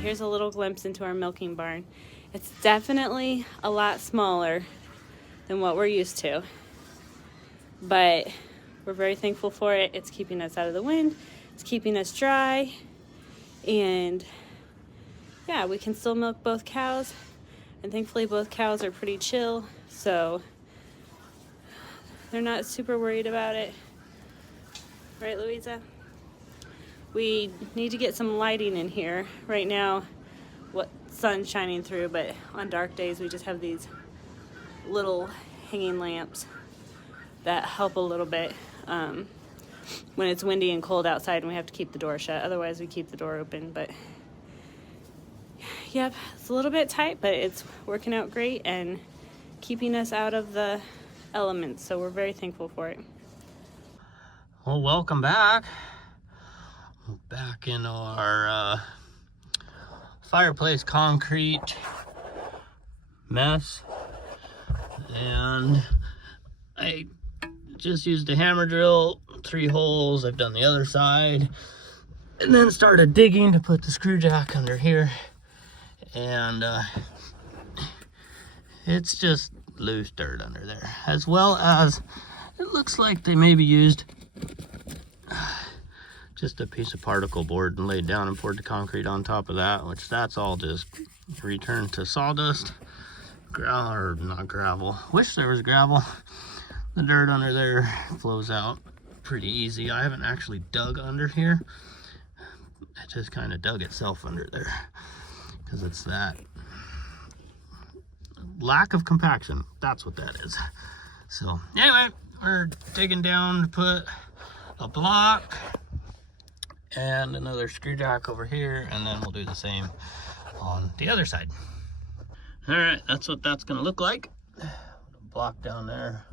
here's a little glimpse into our milking barn. It's definitely a lot smaller than what we're used to, but we're very thankful for it. It's keeping us out of the wind, it's keeping us dry, and yeah, we can still milk both cows, and thankfully both cows are pretty chill, so they're not super worried about it. Right, Louisa? We need to get some lighting in here. Right now, sun's shining through, but on dark days we just have these little hanging lamps that help a little bit when it's windy and cold outside and we have to keep the door shut. Otherwise, we keep the door open. But yep, it's a little bit tight, but it's working out great and keeping us out of the elements. So we're very thankful for it. Well, welcome back. Back in our fireplace concrete mess, and I just used a hammer drill, 3 holes. I've done the other side, and then started digging to put the screw jack under here, and it's just loose dirt under there, as well as it looks like they maybe used just a piece of particle board and laid down and poured the concrete on top of that, which that's all just returned to sawdust. Or not gravel. Wish there was gravel. The dirt under there flows out pretty easy. I haven't actually dug under here. It just kind of dug itself under there because it's that lack of compaction. That's what that is. So anyway, we're digging down to put a block and another screw jack over here, and then we'll do the same on the other side. All right, that's what that's gonna look like. Block down there.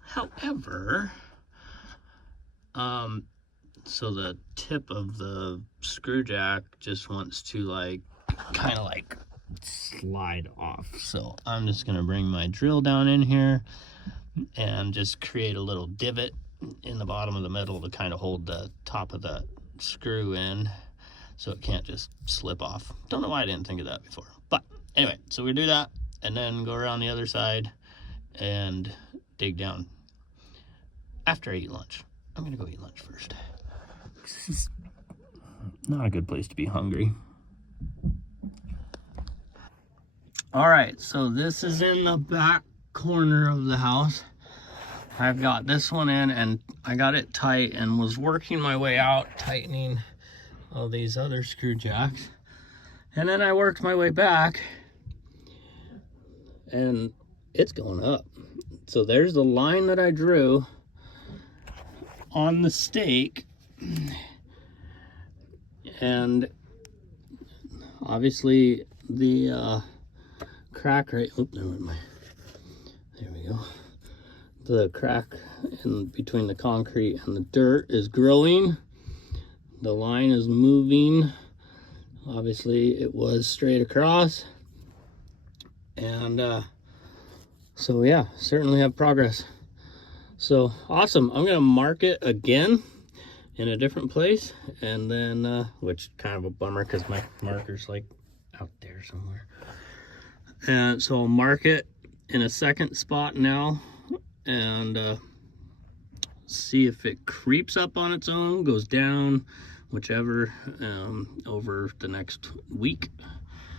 However, so the tip of the screw jack just wants to kind of slide off. So I'm just gonna bring my drill down in here and just create a little divot in the bottom of the middle to kind of hold the top of the screw in so it can't just slip off. Don't know why I didn't think of that before, but anyway, so we do that and then go around the other side and dig down after I eat lunch. I'm gonna go eat lunch first. This is not a good place to be hungry. All right, so this is in the back corner of the house. I've got this one in and I got it tight and was working my way out, tightening all these other screw jacks. And then I worked my way back and it's going up. So there's the line that I drew on the stake. And obviously the crack right, there we go. The crack in between the concrete and the dirt is growing. The line is moving. Obviously it was straight across. And so yeah, certainly have progress. So awesome. I'm gonna mark it again in a different place, and then which kind of a bummer because my marker's out there somewhere. And so I'll mark it in a second spot now and see if it creeps up on its own, goes down, whichever, over the next week.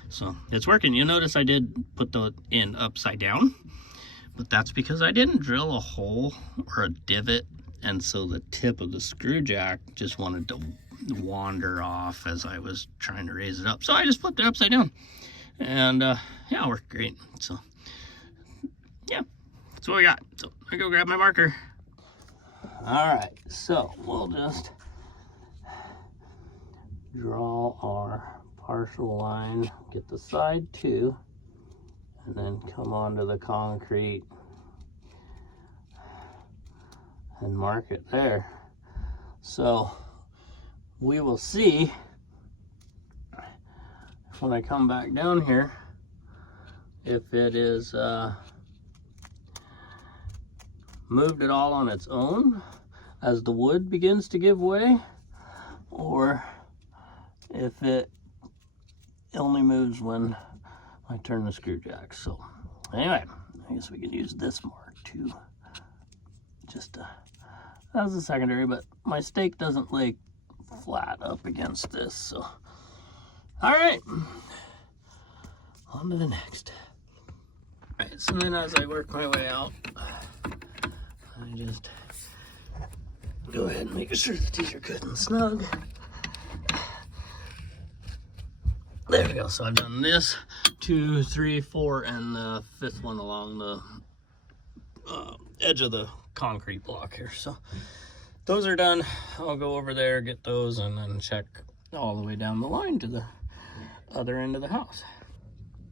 So it's working. You'll notice I did put the end upside down, but that's because I didn't drill a hole or a divot, and so the tip of the screw jack just wanted to wander off as I was trying to raise it up. So I just flipped it upside down, and yeah, it worked great. So yeah, that's what we got. So I go grab my marker. All right, so we'll just draw our partial line, get the side two, and then come onto the concrete and mark it there. So we will see when I come back down here if it is moved it all on its own as the wood begins to give way, or if it only moves when I turn the screw jack. So anyway, I guess we could use this more to just as a secondary, but my stake doesn't lay flat up against this. So all right, on to the next. All right, so then as I work my way out, I just go ahead and make sure that these are good and snug. There we go. So I've done this, 2, 3, 4, and the 5th one along the edge of the concrete block here. So those are done. I'll go over there, get those, and then check all the way down the line to the other end of the house.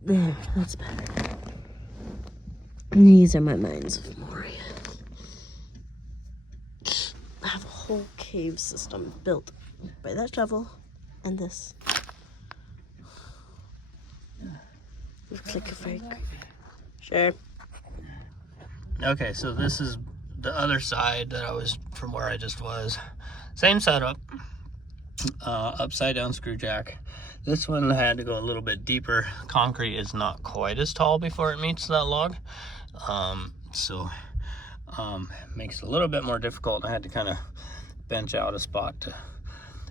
There, that's better. These are my mines of Moria. I have a whole cave system built by that shovel and this. Looks like a very great. Sure. Okay, so this is the other side that I was from where I just was. Same setup, upside down screw jack. This one had to go a little bit deeper. Concrete is not quite as tall before it meets that log. Makes it a little bit more difficult. I had to kind of bench out a spot to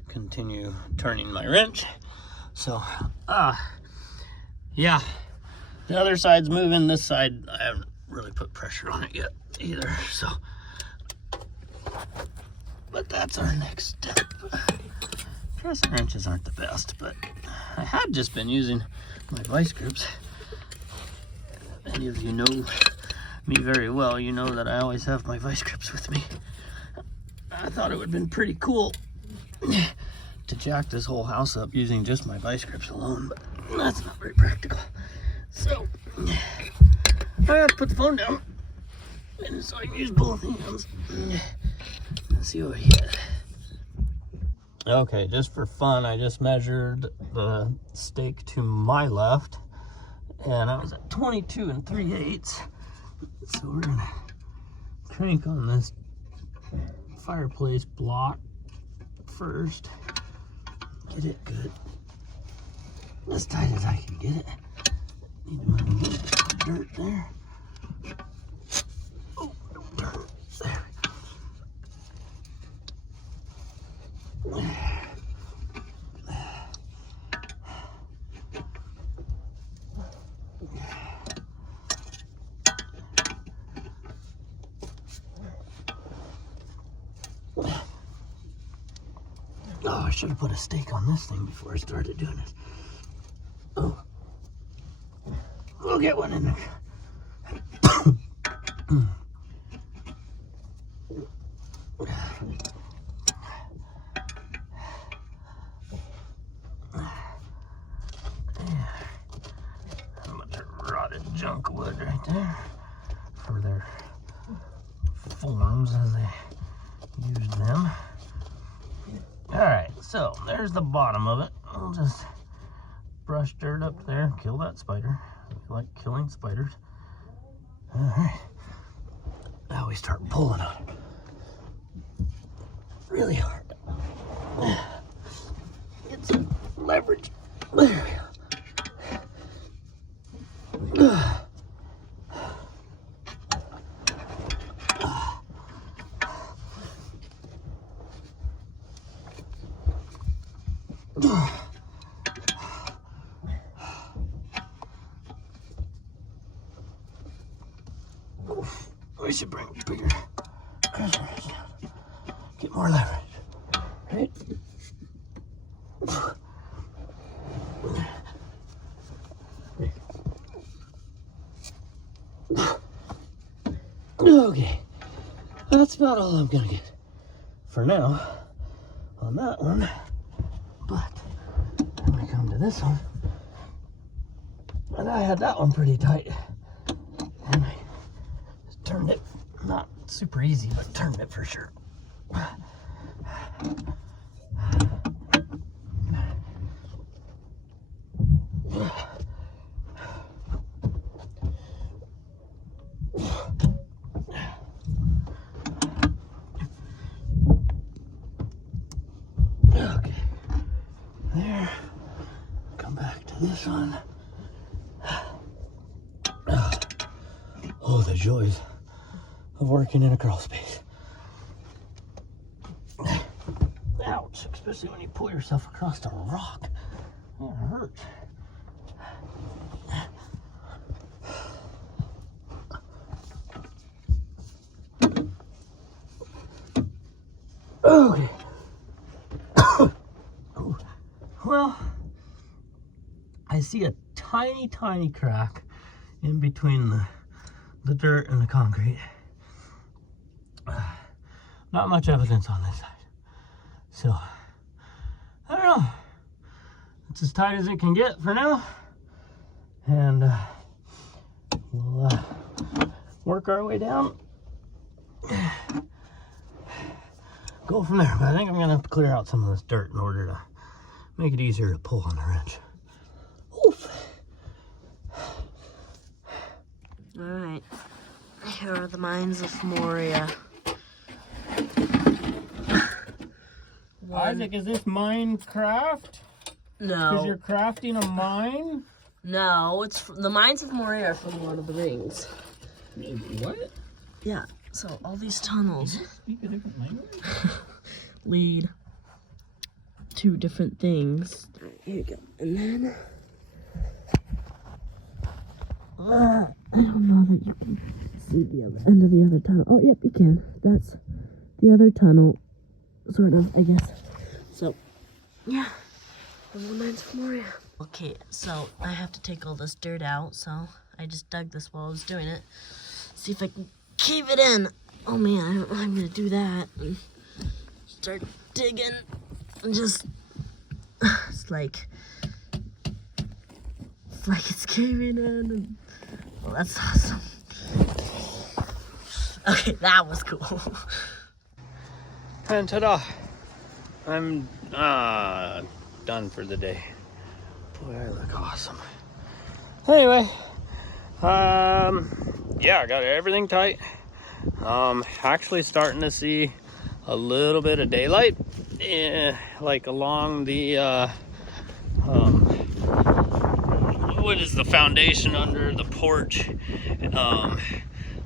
continue turning my wrench. So, yeah, the other side's moving. This side, I haven't really put pressure on it yet either. So, but that's our next step. Pressing wrenches aren't the best, but I had just been using my vice grips. Many of you know me very well. You know that I always have my vice grips with me. I thought it would have been pretty cool to jack this whole house up using just my vice grips alone, but that's not very practical. So I have to put the phone down and so I can use both hands. Let's see what we get. Okay, just for fun, I just measured the stake to my left, and I was at 22 3/8. So we're gonna crank on this fireplace block first. Get it good, as tight as I can get it. Need to move a little bit of dirt there. Oh, don't turn it. There we go. Oh, I should have put a stake on this thing before I started doing it. Oh, we'll get one in there. How much rotted junk wood right there for their forms as they used them. Alright, so there's the bottom of it. I'll just brush dirt up there, kill that spider. I like killing spiders. Alright, now we start pulling on it really hard. Get some leverage. There we go. We should bring bigger pressure. Get more leverage. Right? Okay. That's about all I'm gonna get for now on that one. But when we come to this one, and I had that one pretty tight, and I just turned it, not super easy, but turned it for sure. Okay, there, come come back to this one. Oh, the joys of working in a crawl space. Ouch, especially when you pull yourself across a rock. It hurts. Okay. Well, I see a tiny crack in between the dirt and the concrete. Not much evidence on this side. So, I don't know. It's as tight as it can get for now. And we'll work our way down. Go from there. But I think I'm gonna have to clear out some of this dirt in order to make it easier to pull on the wrench. Oof. All right, here are the mines of Moria. Isaac, is this Minecraft? Because you're No, crafting a mine? no, the mines of Moria are from Lord of the Rings. What? Yeah, so all these tunnels Speak a different language? lead to different things. All right, here you go. And then, I don't know that you can see the other end of the other tunnel. Oh, yep, you can. That's the other tunnel, sort of, I guess. So, yeah, from the mines of Moria. Okay, so I have to take all this dirt out, so I just dug this while I was doing it. See if I can cave it in. Oh man, I don't know how I'm gonna do that. And start digging and just, it's like it's caving in. And, well, that's awesome. Okay, that was cool. And ta-da! I'm done for the day. Boy, I look awesome. Anyway, yeah, I got everything tight. Actually starting to see a little bit of daylight, like along the what is the foundation under the porch.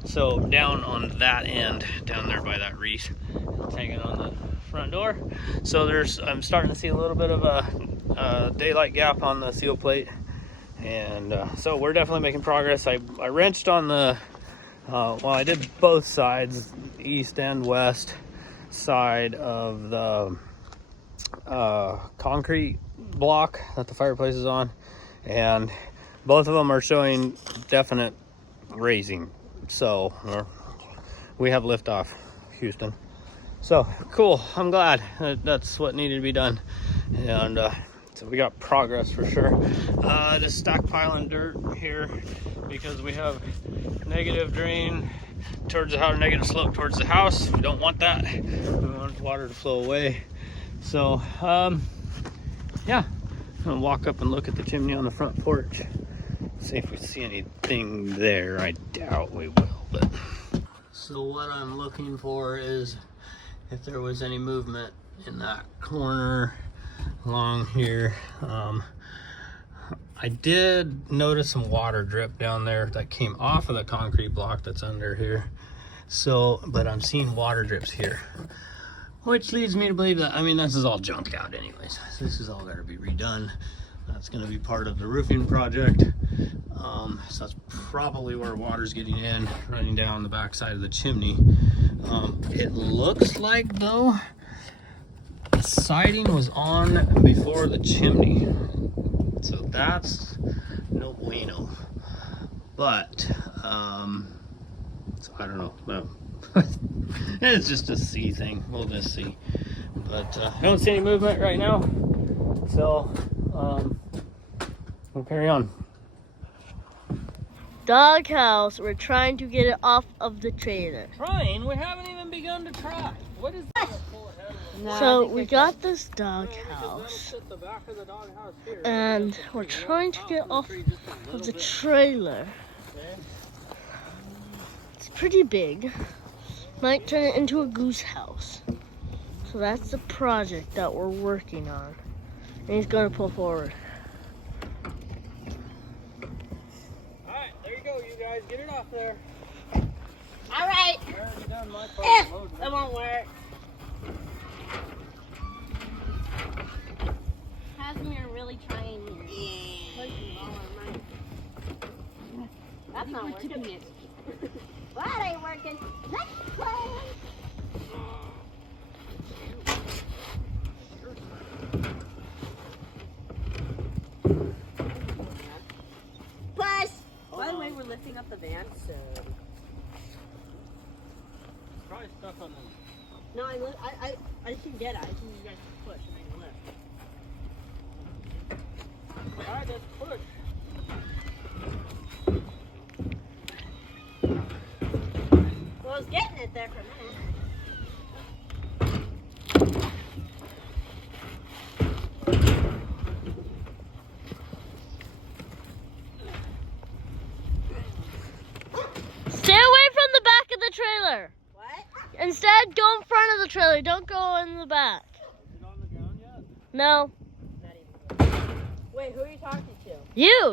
So down on that end, down there by that wreath, it's hanging on the front door. So I'm starting to see a little bit of a daylight gap on the seal plate, and so we're definitely making progress. I wrenched on the well, I did both sides, east and west side of the concrete block that the fireplace is on, and both of them are showing definite raising. So we have liftoff, Houston. So cool, I'm glad that's what needed to be done. And so we got progress for sure. Just stockpiling dirt here because we have negative drain towards the house, negative slope towards the house. We don't want that. We want water to flow away. So yeah, I'm gonna walk up and look at the chimney on the front porch. See if we see anything there. I doubt we will, but. So what I'm looking for is if there was any movement in that corner along here. I did notice some water drip down there that came off of the concrete block that's under here. So, but I'm seeing water drips here, which leads me to believe that, I mean, this is all junked out anyways. So this is all got to be redone. That's going to be part of the roofing project. So that's probably where water's getting in, running down the back side of the chimney. It looks like though the siding was on before the chimney, so that's no bueno. But so I don't know. No. It's just a see thing. We'll just see. But I don't see any movement right now, so we'll carry on. Doghouse. We're trying to get it off of the trailer. Trying? We haven't even begun to try. What is that? So we got this doghouse, and we're trying to get off of the trailer. It's pretty big. Might turn it into a goose house. So that's the project that we're working on. And he's gonna pull forward. Get it off there. All right. I already done my part of loading. It won't work. Casimir really trying here. That's not working. That ain't working. Next one. Push. By the way, we're lifting up the van, so. Probably stuck on the. No, I can get it. I think you guys can push and I can lift. Alright, let's push. Well, I was getting it there for a minute. Stay away from the back of the trailer. What? Instead, go in front of the trailer. Don't go in the back. Is it on the ground yet? No. Not even. Wait, who are you talking to?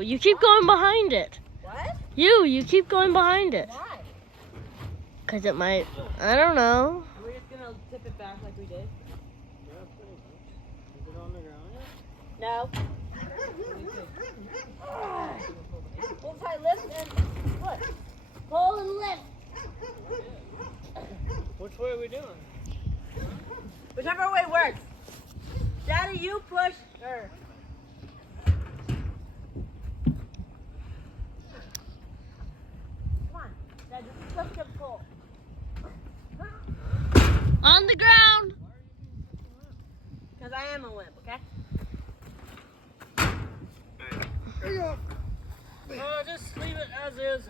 You keep going behind it. What? You keep going behind it. Why? Because it might, I don't know. Are we just gonna tip it back like we did? Yeah, pretty much. Is it on the ground yet? No. We'll try lift and push. Pull and lift. Which way are we doing? Whichever way works. Daddy, you push her. Come on. Dad, just lift and pull. On the ground. Because I am a wimp, okay? Just leave it as is.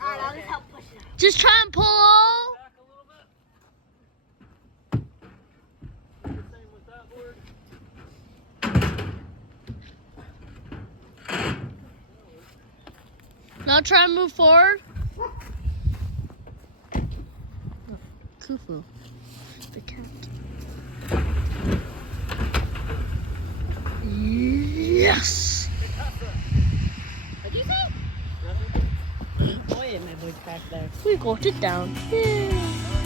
Alright, I'll just help push it out. Just try and pull. Back a little bit. Same with that board. Now try and move forward. Kufu. The cat. Yes. What'd you say? Oh, yeah, my boy's back there. We got it down. Yeah.